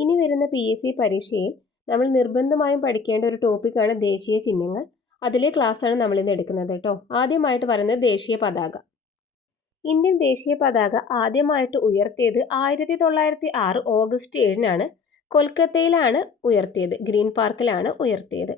ഇനി വരുന്ന PSC പരീക്ഷയിൽ നമ്മൾ നിർബന്ധമായും പഠിക്കേണ്ട ഒരു ടോപ്പിക്കാണ് ദേശീയ ചിഹ്നങ്ങൾ. അതിലെ ക്ലാസ്സാണ് നമ്മൾ ഇന്ന് എടുക്കുന്നത് കേട്ടോ. ആദ്യമായിട്ട് പറയുന്നത് ദേശീയ പതാക. ഇന്ത്യൻ ദേശീയ പതാക ആദ്യമായിട്ട് ഉയർത്തിയത് 1906 ഓഗസ്റ്റ് 7-നാണ്. കൊൽക്കത്തയിലാണ് ഉയർത്തിയത്, ഗ്രീൻ പാർക്കിലാണ് ഉയർത്തിയത്.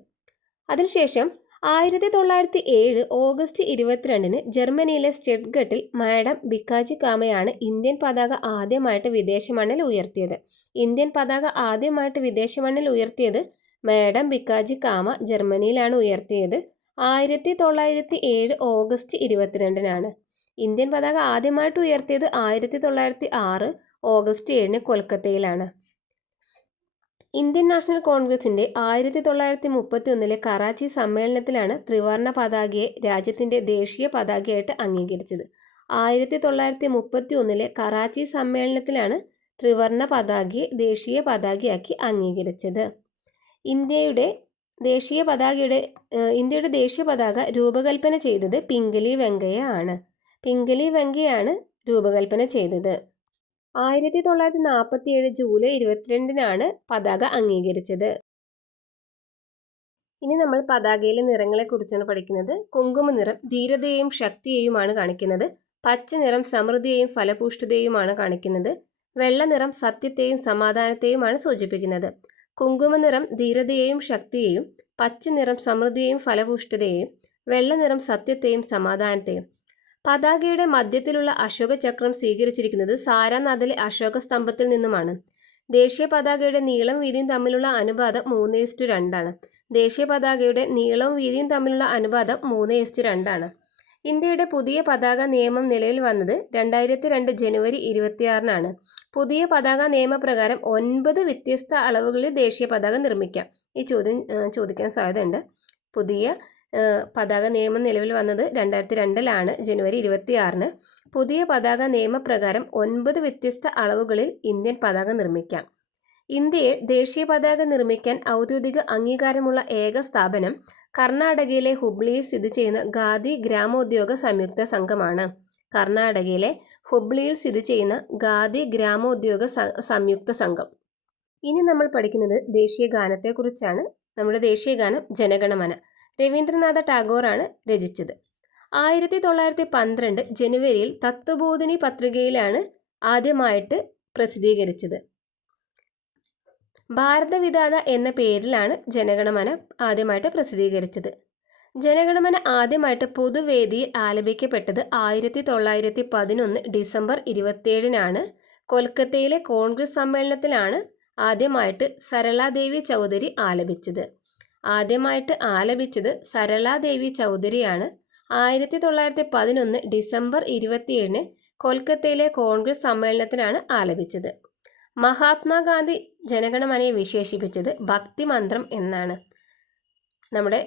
അതിനുശേഷം 1907 ഓഗസ്റ്റ് 22-ന് ജർമ്മനിയിലെ സ്റ്റെറ്റ്ഗട്ടിൽ മാഡം ബിക്കാജി കാമയാണ് ഇന്ത്യൻ പതാക ആദ്യമായിട്ട് വിദേശ മണ്ണിൽ ഉയർത്തിയത്. ഇന്ത്യൻ പതാക ആദ്യമായിട്ട് വിദേശ മണ്ണിൽ ഉയർത്തിയത് മാഡം ബിക്കാജി കാമ ജർമ്മനിയിലാണ് ഉയർത്തിയത് 1907 ഓഗസ്റ്റ് 22-നാണ്. ഇന്ത്യൻ പതാക ആദ്യമായിട്ട് ഉയർത്തിയത് 1906 ഓഗസ്റ്റ് 7-ന് കൊൽക്കത്തയിലാണ്. ഇന്ത്യൻ നാഷണൽ കോൺഗ്രസിന്റെ 1931-ലെ കറാച്ചി സമ്മേളനത്തിലാണ് ത്രിവർണ പതാകയെ രാജ്യത്തിന്റെ ദേശീയ പതാകയായിട്ട് അംഗീകരിച്ചത്. 1931-ലെ കറാച്ചി സമ്മേളനത്തിലാണ് ത്രിവർണ പതാകയെ ദേശീയ പതാകയാക്കി അംഗീകരിച്ചത്. ഇന്ത്യയുടെ ദേശീയ പതാക രൂപകൽപ്പന ചെയ്തത് പിംഗലി വെങ്കയ്യ ആണ്. പിംഗലി വെങ്കയ്യാണ് രൂപകൽപ്പന ചെയ്തത്. 1947 ജൂലൈ 22-നാണ് പതാക അംഗീകരിച്ചത്. ഇനി നമ്മൾ പതാകയിലെ നിറങ്ങളെ കുറിച്ചാണ് പഠിക്കുന്നത്. കുങ്കുമ നിറം ധീരതയെയും ശക്തിയെയുമാണ് കാണിക്കുന്നത്. പച്ച നിറം സമൃദ്ധിയെയും ഫലപുഷ്ടതയുമാണ് കാണിക്കുന്നത്. വെള്ള നിറം സത്യത്തെയും സമാധാനത്തെയുമാണ് സൂചിപ്പിക്കുന്നത്. കുങ്കുമ നിറം ധീരതയെയും ശക്തിയെയും, പച്ച നിറം സമൃദ്ധിയെയും ഫലപുഷ്ടതയെയും, വെള്ള നിറം സത്യത്തെയും സമാധാനത്തെയും. പതാകയുടെ മധ്യത്തിലുള്ള അശോക ചക്രം സ്വീകരിച്ചിരിക്കുന്നത് സാരാനാഥിലെ അശോക സ്തംഭത്തിൽ നിന്നുമാണ്. ദേശീയ പതാകയുടെ നീളവും വീതിയും തമ്മിലുള്ള അനുപാതം 3:2 ദേശീയ പതാകയുടെ നീളവും വീതിയും തമ്മിലുള്ള അനുപാതം 3:2 ഇന്ത്യയുടെ പുതിയ പതാക നിയമം നിലവിൽ വന്നത് 2002 ജനുവരി 26-നാണ്. പുതിയ പതാക നിയമപ്രകാരം 9 വ്യത്യസ്ത അളവുകളിൽ ദേശീയ പതാക നിർമ്മിക്കാം. ഈ ചോദ്യം ചോദിക്കാൻ സാധ്യതയുണ്ട്. പുതിയ പതാക നിയമം നിലവിൽ വന്നത് 2002-ലാണ്, ജനുവരി 26-ന്. പുതിയ പതാക നിയമപ്രകാരം 9 വ്യത്യസ്ത അളവുകളിൽ ഇന്ത്യൻ പതാക നിർമ്മിക്കാം. ഇന്ത്യയിൽ ദേശീയ പതാക നിർമ്മിക്കാൻ ഔദ്യോഗിക അംഗീകാരമുള്ള ഏക സ്ഥാപനം കർണാടകയിലെ ഹുബ്ലിയിൽ സ്ഥിതി ചെയ്യുന്ന ഖാദി ഗ്രാമോദ്യോഗ സംയുക്ത സംഘമാണ്. കർണാടകയിലെ ഹുബ്ലിയിൽ സ്ഥിതി ചെയ്യുന്ന ഖാദി ഗ്രാമോദ്യോഗ സംയുക്ത സംഘം. ഇനി നമ്മൾ പഠിക്കുന്നത് ദേശീയ ഗാനത്തെക്കുറിച്ചാണ്. നമ്മുടെ ദേശീയ ഗാനം ജനഗണമന. രവീന്ദ്രനാഥ ടാഗോറാണ് രചിച്ചത്. 1912 ജനുവരിയിൽ തത്വബോധിനി പത്രികയിലാണ് ആദ്യമായിട്ട് പ്രസിദ്ധീകരിച്ചത്. ഭാരതവിധാത എന്ന പേരിലാണ് ജനഗണമന ആദ്യമായിട്ട് പ്രസിദ്ധീകരിച്ചത്. ജനഗണമന ആദ്യമായിട്ട് പൊതുവേദിയിൽ ആലപിക്കപ്പെട്ടത് 1911 ഡിസംബർ 27-നാണ്. കൊൽക്കത്തയിലെ കോൺഗ്രസ് സമ്മേളനത്തിലാണ് ആദ്യമായിട്ട് സരളാദേവി ചൗധരി ആലപിച്ചത്. ആദ്യമായിട്ട് ആലപിച്ചത് സരളാദേവി ചൗധരിയാണ്. 1911 ഡിസംബർ 27-ന് കൊൽക്കത്തയിലെ കോൺഗ്രസ് സമ്മേളനത്തിലാണ് ആലപിച്ചത്. മഹാത്മാഗാന്ധി ജനഗണമനയെ വിശേഷിപ്പിച്ചത് ഭക്തിമന്ത്രം എന്നാണ്. നമ്മുടെ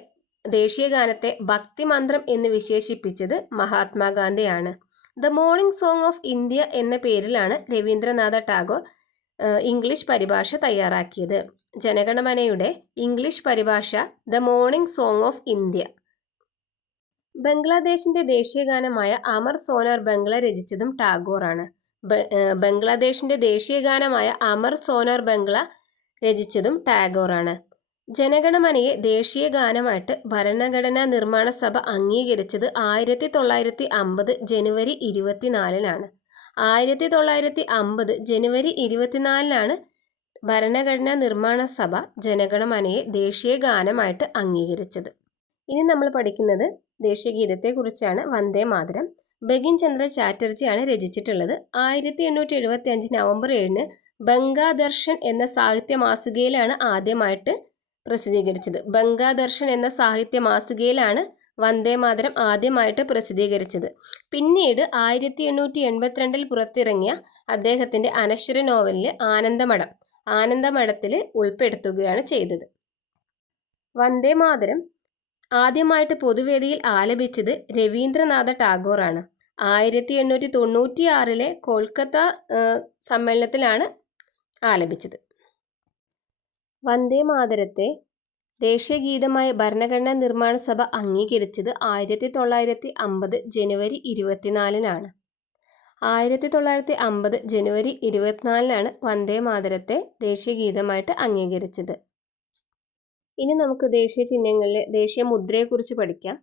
ദേശീയ ഗാനത്തെ ഭക്തിമന്ത്രം എന്ന് വിശേഷിപ്പിച്ചത് മഹാത്മാഗാന്ധിയാണ്. The morning song of India എന്ന പേരിലാണ് രവീന്ദ്രനാഥ ടാഗോർ ഇംഗ്ലീഷ് പരിഭാഷ തയ്യാറാക്കിയത്. ജനഗണമനയുടെ ഇംഗ്ലീഷ് പരിഭാഷ the morning song of India. ബംഗ്ലാദേശിന്റെ ദേശീയ ഗാനമായ അമർ സോനാർ ബംഗ്ല രചിച്ചതും ടാഗോറാണ്. ബംഗ്ലാദേശിന്റെ ദേശീയ ഗാനമായ അമർ സോനാർ ബംഗ്ല രചിച്ചതും ടാഗോറാണ്. ജനഗണമനയെ ദേശീയ ഗാനമായിട്ട് ഭരണഘടനാ നിർമ്മാണ സഭ അംഗീകരിച്ചത് 1950 ജനുവരി 24-നാണ്. 1950 ജനുവരി 24-നാണ് ഭരണഘടനാ നിർമ്മാണ സഭ ജനഗണമനയെ ദേശീയ ഗാനമായിട്ട് അംഗീകരിച്ചത്. ഇനി നമ്മൾ പഠിക്കുന്നത് ദേശീയ ഗീതത്തെക്കുറിച്ചാണ്. വന്ദേ മാതരം ബങ്കിം ചന്ദ്ര ചാറ്റർജിയാണ് രചിച്ചിട്ടുള്ളത്. 1875 നവംബർ 7-ന് ബംഗാദർശൻ എന്ന സാഹിത്യ മാസികയിലാണ് ആദ്യമായിട്ട് പ്രസിദ്ധീകരിച്ചത്. ബംഗാദർശൻ എന്ന സാഹിത്യ മാസികയിലാണ് വന്ദേ മാതരം ആദ്യമായിട്ട് പ്രസിദ്ധീകരിച്ചത്. പിന്നീട് 1882 പുറത്തിറങ്ങിയ അദ്ദേഹത്തിന്റെ അനശ്വര നോവലില് ആനന്ദമഠത്തിൽ ഉൾപ്പെടുത്തുകയാണ് ചെയ്തത്. വന്ദേ മാതരം ആദ്യമായിട്ട് പൊതുവേദിയിൽ ആലപിച്ചത് രവീന്ദ്രനാഥ ടാഗോറാണ്. 1896-ലെ കൊൽക്കത്ത സമ്മേളനത്തിലാണ് ആലപിച്ചത്. വന്ദേ മാതരത്തെ ദേശീയ ഗീതമായി ഭരണഘടനാ നിർമ്മാണ സഭ അംഗീകരിച്ചത് 1950 ജനുവരി 24-നാണ്. 1950 ജനുവരി 24-നാണ് വന്ദേ മാതരത്തെ ദേശീയ ഗീതമായിട്ട് അംഗീകരിച്ചത്. ഇനി നമുക്ക് ദേശീയ ചിഹ്നങ്ങളിലെ ദേശീയ മുദ്രയെക്കുറിച്ച് പഠിക്കാം.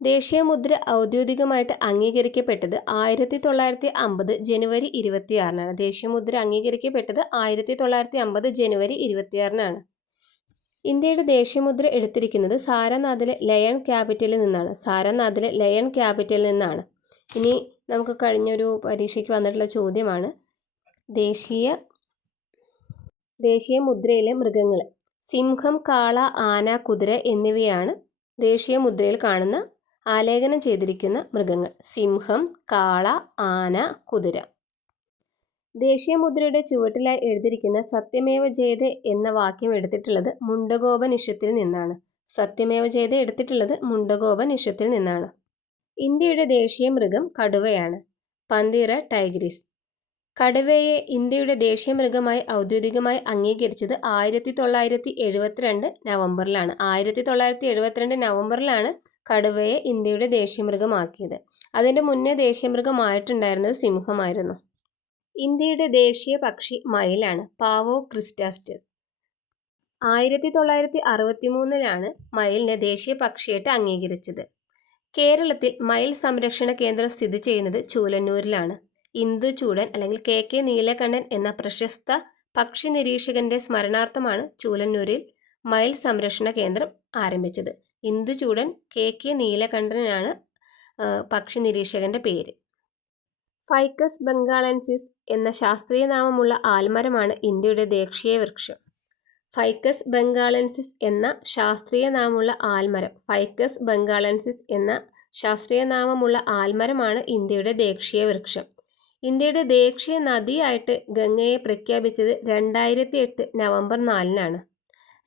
ദേശീയ മുദ്ര ഔദ്യോഗികമായിട്ട് അംഗീകരിക്കപ്പെട്ടത് 1950 ജനുവരി 26-നാണ്. ദേശീയ മുദ്ര അംഗീകരിക്കപ്പെട്ടത് 1950 ജനുവരി 26-നാണ്. ഇന്ത്യയുടെ ദേശീയ മുദ്ര എടുത്തിരിക്കുന്നത് സാരനാഥിലെ ലയൺ ക്യാപിറ്റലിൽ നിന്നാണ്. ഇനി നമുക്ക് കഴിഞ്ഞൊരു പരീക്ഷയ്ക്ക് വന്നിട്ടുള്ള ചോദ്യമാണ് ദേശീയ മുദ്രയിലെ മൃഗങ്ങൾ. സിംഹം, കാള, ആന, കുതിര എന്നിവയാണ് ദേശീയ മുദ്രയിൽ കാണുന്ന ആലേഖനം ചെയ്തിരിക്കുന്ന മൃഗങ്ങൾ. സിംഹം, കാള, ആന, കുതിര. ദേശീയ മുദ്രയുടെ ചുവട്ടിലായി എഴുതിയിരിക്കുന്ന സത്യമേവ ജയതേ എന്ന വാക്യം എടുത്തിട്ടുള്ളത് മുണ്ടകോപനിഷത്തിൽ നിന്നാണ്. സത്യമേവ ജയതേ എടുത്തിട്ടുള്ളത് മുണ്ടകോപനിഷത്തിൽ നിന്നാണ്. ഇന്ത്യയുടെ ദേശീയ മൃഗം കടുവയാണ്. പന്തീറ ടൈഗ്രിസ്. കടുവയെ ഇന്ത്യയുടെ ദേശീയ മൃഗമായി ഔദ്യോഗികമായി അംഗീകരിച്ചത് 1972 നവംബറിലാണ്. 1972 നവംബറിലാണ് കടുവയെ ഇന്ത്യയുടെ ദേശീയ മൃഗമാക്കിയത്. അതിൻ്റെ മുന്നേ ദേശീയ മൃഗമായിട്ടുണ്ടായിരുന്നത് സിംഹമായിരുന്നു. ഇന്ത്യയുടെ ദേശീയ പക്ഷി മയിലാണ്. പാവോ ക്രിസ്റ്റാസ്റ്റസ്. 1963-ലാണ് മയിലിനെ ദേശീയ പക്ഷിയായിട്ട് അംഗീകരിച്ചത്. കേരളത്തിൽ മയിൽ സംരക്ഷണ കേന്ദ്രം സ്ഥിതി ചെയ്യുന്നത് ചൂലന്നൂരിലാണ്. ഇന്ദുചൂടൻ അല്ലെങ്കിൽ KK നീലകണ്ഠൻ എന്ന പ്രശസ്ത പക്ഷി നിരീക്ഷകന്റെ സ്മരണാർത്ഥമാണ് ചൂലന്നൂരിൽ മയിൽ സംരക്ഷണ കേന്ദ്രം ആരംഭിച്ചത്. ഇന്ദുചൂടൻ KK നീലകണ്ഠനാണ് പക്ഷി നിരീക്ഷകന്റെ പേര്. ഫൈക്കസ് ബംഗാളൻസിസ് എന്ന ശാസ്ത്രീയ നാമമുള്ള ആൽമരമാണ് ഇന്ത്യയുടെ ദേശീയ വൃക്ഷം. ഫൈക്കസ് ബംഗാളൻസിസ് എന്ന ശാസ്ത്രീയ നാമമുള്ള ആൽമരം. ഫൈക്കസ് ബംഗാളൻസിസ് എന്ന ശാസ്ത്രീയ നാമമുള്ള ആൽമരമാണ് ഇന്ത്യയുടെ ദേശീയ വൃക്ഷം. ഇന്ത്യയുടെ ദേശീയ നദിയായിട്ട് ഗംഗയെ പ്രഖ്യാപിച്ചത് 2008 നവംബർ 4-നാണ്.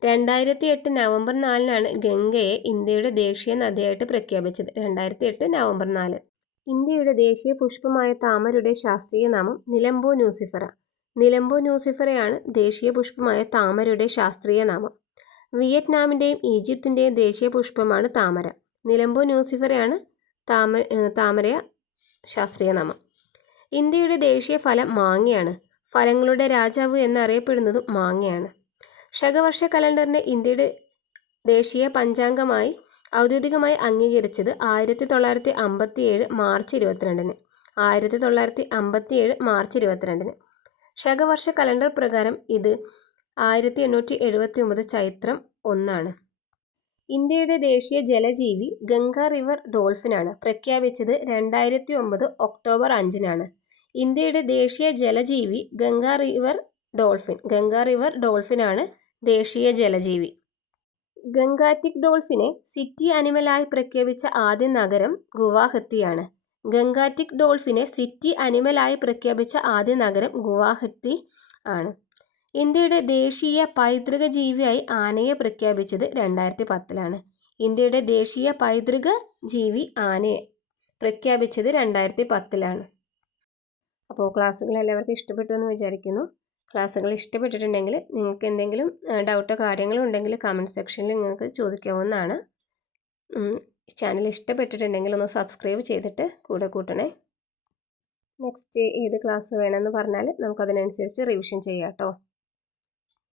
2008 നവംബർ 4-നാണ് ഗംഗയെ ഇന്ത്യയുടെ ദേശീയ നദിയായിട്ട് പ്രഖ്യാപിച്ചത്. 2008 നവംബർ 4. ഇന്ത്യയുടെ ദേശീയ പുഷ്പമായ താമരയുടെ ശാസ്ത്രീയ നാമം നിലംബോ ന്യൂസിഫറ. നിലംബോ ന്യൂസിഫറയാണ് ദേശീയ പുഷ്പമായ താമരയുടെ ശാസ്ത്രീയ നാമം. വിയറ്റ്നാമിൻ്റെയും ഈജിപ്തിൻ്റെയും ദേശീയ പുഷ്പമാണ് താമര. നിലംബോ ന്യൂസിഫറയാണ് താമര ശാസ്ത്രീയ നാമം. ഇന്ത്യയുടെ ദേശീയ ഫലം മാങ്ങയാണ്. ഫലങ്ങളുടെ രാജാവ് എന്നറിയപ്പെടുന്നതും മാങ്ങയാണ്. ശകവർഷ കലണ്ടറിനെ ഇന്ത്യയുടെ ദേശീയ പഞ്ചാംഗമായി ഔദ്യോഗികമായി അംഗീകരിച്ചത് 1957 മാർച്ച് 22-ന്. 1957 മാർച്ച് 22-ന്. ശകവർഷ കലണ്ടർ പ്രകാരം ഇത് 1879 ചൈത്രം 1-ആണ്. ഇന്ത്യയുടെ ദേശീയ ജലജീവി ഗംഗ റിവർ ഡോൾഫിനാണ്. പ്രഖ്യാപിച്ചത് 2009 ഒക്ടോബർ 5-നാണ്. ഇന്ത്യയുടെ ദേശീയ ജലജീവി ഗംഗ റിവർ ഡോൾഫിനാണ് ദേശീയ ജലജീവി. ഗംഗാറ്റിക് ഡോൾഫിനെ സിറ്റി അനിമലായി പ്രഖ്യാപിച്ച ആദ്യ നഗരം ഗുവാഹത്തിയാണ്. ഗംഗാറ്റിക് ഡോൾഫിനെ സിറ്റി അനിമലായി പ്രഖ്യാപിച്ച ആദ്യ നഗരം ഗുവാഹത്തി ആണ്. ഇന്ത്യയുടെ ദേശീയ പൈതൃക ജീവിയായി ആനയെ പ്രഖ്യാപിച്ചത് 2010-ലാണ്. ഇന്ത്യയുടെ ദേശീയ പൈതൃക ജീവി ആനയെ പ്രഖ്യാപിച്ചത് 2010-ലാണ്. അപ്പോൾ ക്ലാസ്സുകൾ എല്ലാവർക്കും ഇഷ്ടപ്പെട്ടു എന്ന് വിചാരിക്കുന്നു. ക്ലാസ്സുകൾ ഇഷ്ടപ്പെട്ടിട്ടുണ്ടെങ്കിൽ നിങ്ങൾക്ക് എന്തെങ്കിലും ഡൗട്ടോ കാര്യങ്ങളോ ഉണ്ടെങ്കിൽ കമൻറ്റ് സെക്ഷനിൽ നിങ്ങൾക്ക് ചോദിക്കാവുന്നതാണ്. ചാനൽ ഇഷ്ടപ്പെട്ടിട്ടുണ്ടെങ്കിൽ ഒന്ന് സബ്സ്ക്രൈബ് ചെയ്തിട്ട് കൂടെ കൂട്ടണേ. നെക്സ്റ്റ് ഏത് ക്ലാസ് വേണമെന്ന് പറഞ്ഞാൽ നമുക്കതിനനുസരിച്ച് റിവിഷൻ ചെയ്യാം കേട്ടോ.